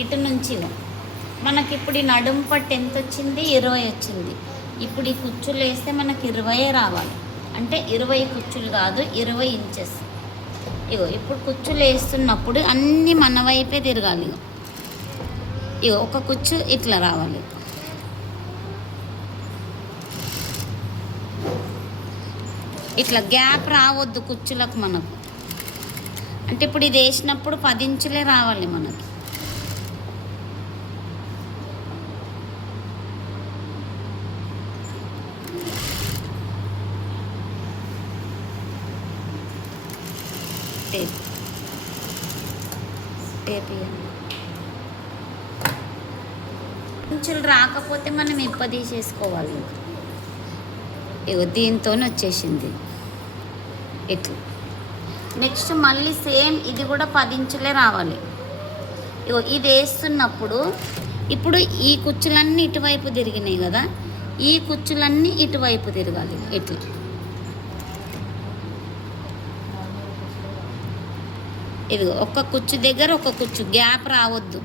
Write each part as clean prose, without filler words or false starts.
ఇటు నుంచి మనకి ఇప్పుడు ఈ నడుము పట్టు ఎంత వచ్చింది, 20 వచ్చింది. ఇప్పుడు ఈ కుచ్చులు వేస్తే మనకి 20 రావాలి. అంటే 20 కుచ్చులు కాదు, 20 ఇంచెస్. ఇప్పుడు కుచ్చులు వేస్తున్నప్పుడు అన్నీ మన వైపే తిరగాలి. ఒక కుచ్చు ఇట్లా రావాలి. ఇట్లా గ్యాప్ రావద్దు కుచ్చులకు మనకు. అంటే ఇప్పుడు ఇది వేసినప్పుడు 10 ఇంచులే రావాలి మనకి. ఇంచులు రాకపోతే మనం తీసేసుకోవాలి. దీంతో వచ్చేసింది ఇట్లా. నెక్స్ట్ మళ్ళీ సేమ్ ఇది కూడా 10 ఇంచులే రావాలి. ఇది వేస్తున్నప్పుడు ఇప్పుడు ఈ కుచ్చులన్నీ ఇటువైపు తిరిగినాయి కదా, ఈ కుచ్చులన్నీ ఇటువైపు తిరగాలి ఇట్లా. ఒక్క కుచ్చు దగ్గర ఒక కుచ్చు గ్యాప్ రావద్దు.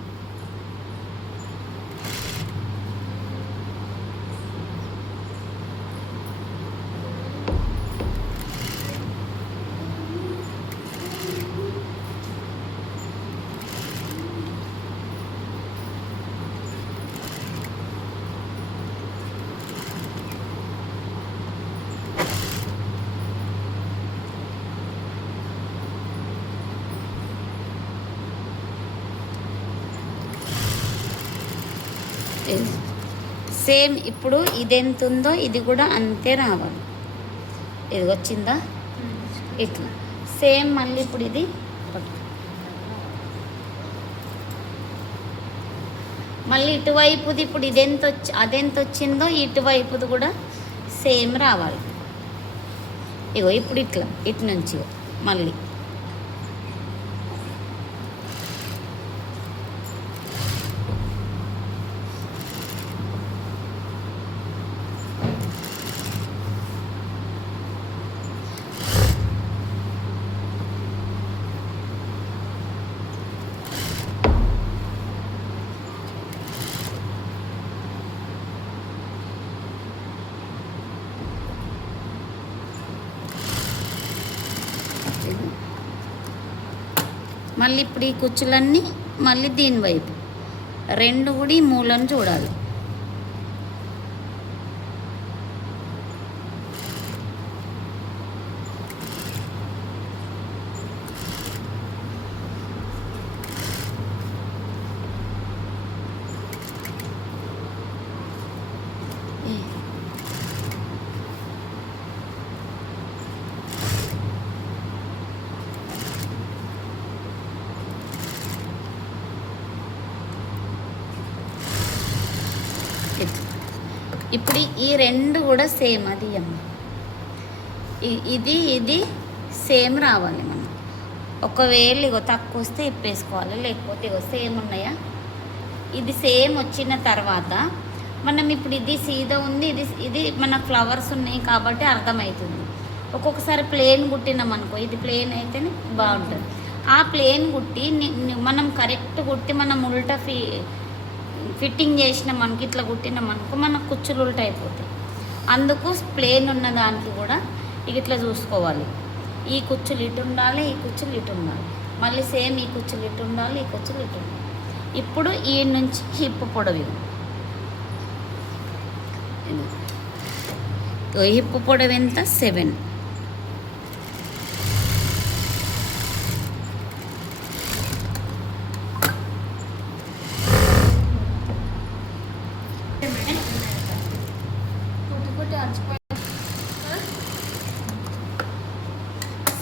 సేమ్ ఇప్పుడు ఇది ఎంత ఉందో ఇది కూడా అంతే రావాలి. ఇది వచ్చిందా ఇట్లా. సేమ్ మళ్ళీ ఇప్పుడు ఇది మళ్ళీ ఇటువైపుది ఇప్పుడు అదెంత వచ్చిందో ఇటువైపుది కూడా సేమ్ రావాలి. ఇప్పుడు ఇట్లా ఇటు నుంచి మళ్ళీ మళ్ళీ ఇప్పుడు ఈ కుచ్చులన్నీ మళ్ళీ దీని వైపు రెండు కూడా ఈ మూలను చూడాలి. ఇప్పుడు ఈ రెండు కూడా సేమ్. అది అమ్మ ఇది సేమ్ రావాలి. మనం ఒకవేళ తక్కువ వస్తే ఇప్పేసుకోవాలి, లేకపోతే సేమ్ ఉన్నాయా. ఇది సేమ్ వచ్చిన తర్వాత మనం ఇప్పుడు ఇది సీదా ఉంది, ఇది మన ఫ్లవర్స్ ఉన్నాయి కాబట్టి అర్థమవుతుంది. ఒక్కొక్కసారి ప్లేన్ కుట్టినాం అనుకో, ఇది ప్లేన్ అయితేనే బాగుంటుంది. ఆ ప్లేన్ కుట్టి మనం కరెక్ట్ కుట్టి మనం ఉల్టా ఫిట్టింగ్ చేసిన మనకి ఇట్లా కుట్టినాం అనుకో మనకు కుచ్చులు ఉల్టా అయిపోతాయి. అందుకు ప్లేన్ ఉన్న దానికి కూడా ఇట్లా చూసుకోవాలి. ఈ కుచ్చులు ఇటు ఉండాలి, ఈ కుచ్చులు ఇటు ఉండాలి, మళ్ళీ సేమ్ ఈ కుచ్చులు ఇటు ఉండాలి, ఈ కుచ్చులు ఇటు ఉండాలి. ఇప్పుడు ఈ నుంచి హిప్ పొడవు, హిప్ పొడవు ఎంత 7.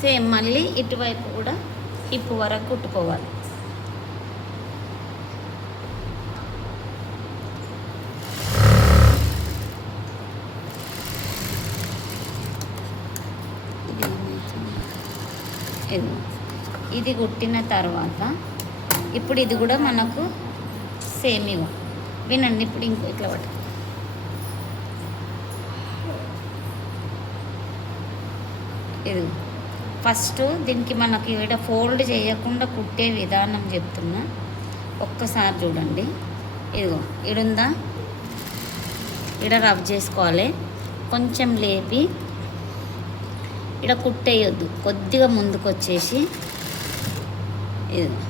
సేమ్ మళ్ళీ ఇటువైపు కూడా హిప్ వరకు కుట్టుకోవాలి. ఇది కుట్టిన తర్వాత ఇప్పుడు ఇది కూడా మనకు సేమ్ వినండి. ఇప్పుడు ఇంకో ఇట్లా పట్టు. ఇది ఫస్ట్ దీనికి మనకి ఇక్కడ ఫోల్డ్ చేయకుండా కుట్టే విధానం చెప్తున్నా. ఒక్కసారి చూడండి. ఇదిగో ఇడుందా, ఇడ రబ్ చేసుకోవాలి. కొంచెం లేపి ఇడ కుట్టేయొద్దు, కొద్దిగా ముందుకు వచ్చేసి ఇదిగో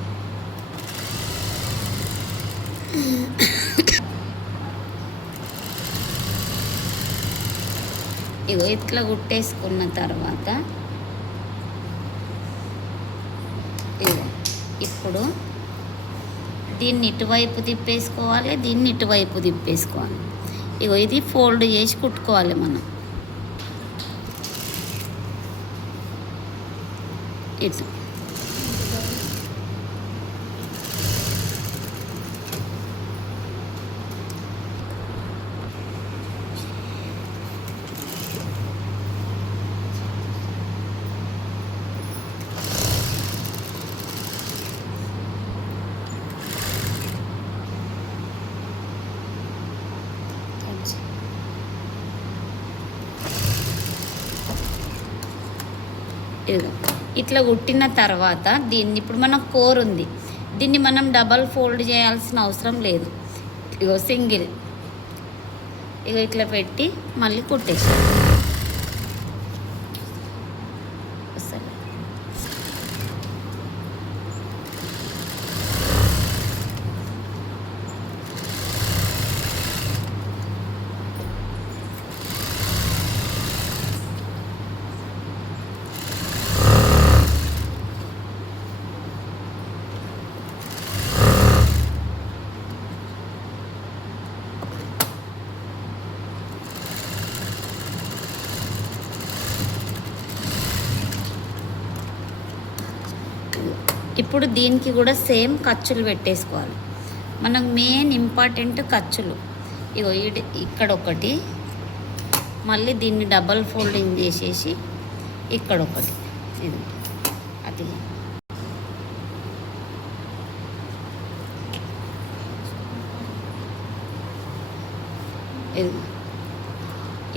ఇగో ఇట్లా కుట్టేసుకున్న తర్వాత ఇగో ఇప్పుడు దీన్ని ఇటువైపు తిప్పేసుకోవాలి, దీన్ని ఇటువైపు తిప్పేసుకోవాలి. ఇగో ఇది ఫోల్డ్ చేసి కుట్టుకోవాలి మనం. ఇటు ఇట్లా కుట్టిన తర్వాత దీన్ని ఇప్పుడు మన కోర్ ఉంది, దీన్ని మనం డబల్ ఫోల్డ్ చేయాల్సిన అవసరం లేదు. ఇగో సింగిల్ ఇగో ఇట్లా పెట్టి మళ్ళీ కుట్టేసి ఇప్పుడు దీనికి కూడా సేమ్ ఖర్చులు పెట్టేసుకోవాలి. మనకు మెయిన్ ఇంపార్టెంట్ ఖర్చులు. ఇగో ఇక్కడ ఒకటి, మళ్ళీ దీన్ని డబల్ ఫోల్డింగ్ చేసేసి ఇక్కడ ఒకటి, ఇది అది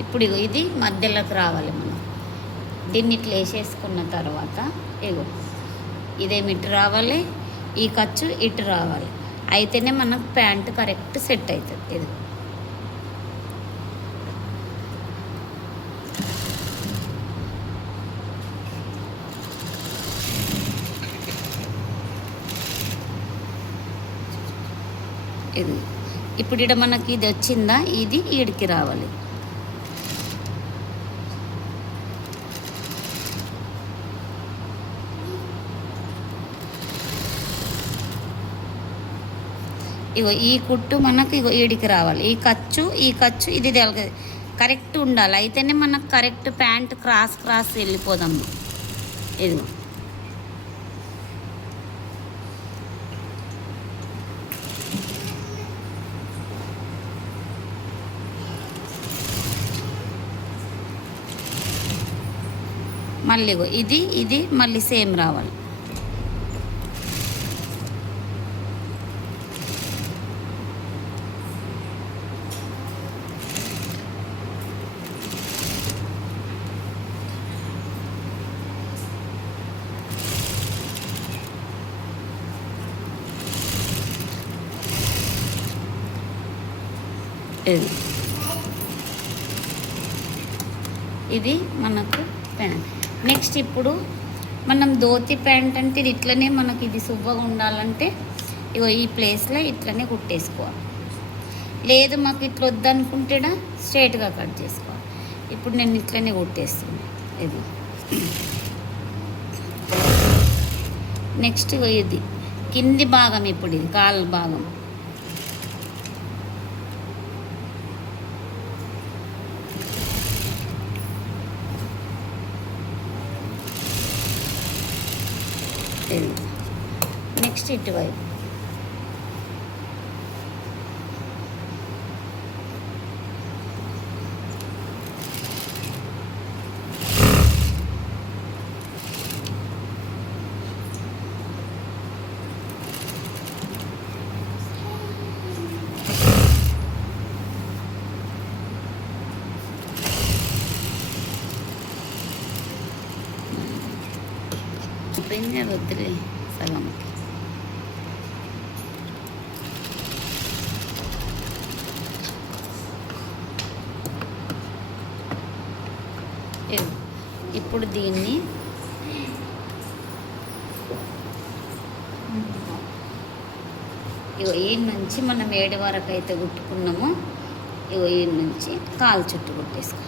ఇప్పుడు ఇగో ఇది మధ్యలోకి రావాలి. మనం దీన్ని ఇట్లా వేసేసుకున్న తర్వాత ఇగో ఇదేమి ఇటు రావాలి, ఈ ఖర్చు ఇటు రావాలి, అయితేనే మనకు ప్యాంటు కరెక్ట్ సెట్ అవుతుంది. ఇది ఇప్పుడు ఇక్కడ మనకి ఇది వచ్చిందా, ఇది ఈడికి రావాలి. ఇగో ఈ కుట్టు మనకు ఇగో ఈడికి రావాలి. ఈ ఖర్చు ఇది కరెక్ట్ ఉండాలి, అయితేనే మనకు కరెక్ట్ ప్యాంట్ క్రాస్ వెళ్ళిపోదాము. ఇది మళ్ళీ ఇది మళ్ళీ సేమ్ రావాలి. ఇది మనకు ప్యాంట్. నెక్స్ట్ ఇప్పుడు మనం ధోతి ప్యాంట్ అంటే ఇది ఇట్లనే మనకి ఇది సువ్వగా ఉండాలంటే ఇగో ఈ ప్లేస్లో ఇట్లనే కుట్టేసుకోవాలి. లేదు మాకు ఇట్లా వద్దనుకుంటే స్ట్రైట్గా కట్ చేసుకోవాలి. ఇప్పుడు నేను ఇట్లనే కుట్టేస్తున్నాను. ఇది నెక్స్ట్ ఇది కింది భాగం, ఇప్పుడు ఇది కాలు భాగం. నెక్స్ట్ ఇటువైపు వద్దులే సగం. ఇప్పుడు దీన్ని ఇగో ఈ నుంచి మనం ఏడు వరకు అయితే కుట్టుకున్నామో ఇగో ఈ నుంచి కాలు చుట్టూ కుట్టేసుకో.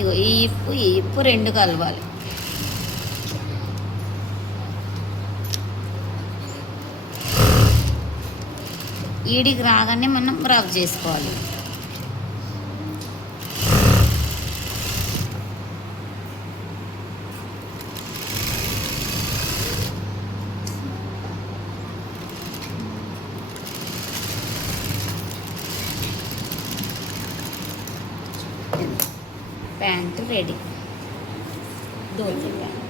ఇగో ఈ ఇప్పు రెండు కలవాలి. ఈడికి రాగానే మనం రబ్ చేసుకోవాలి. Pant ready, dhoti pant.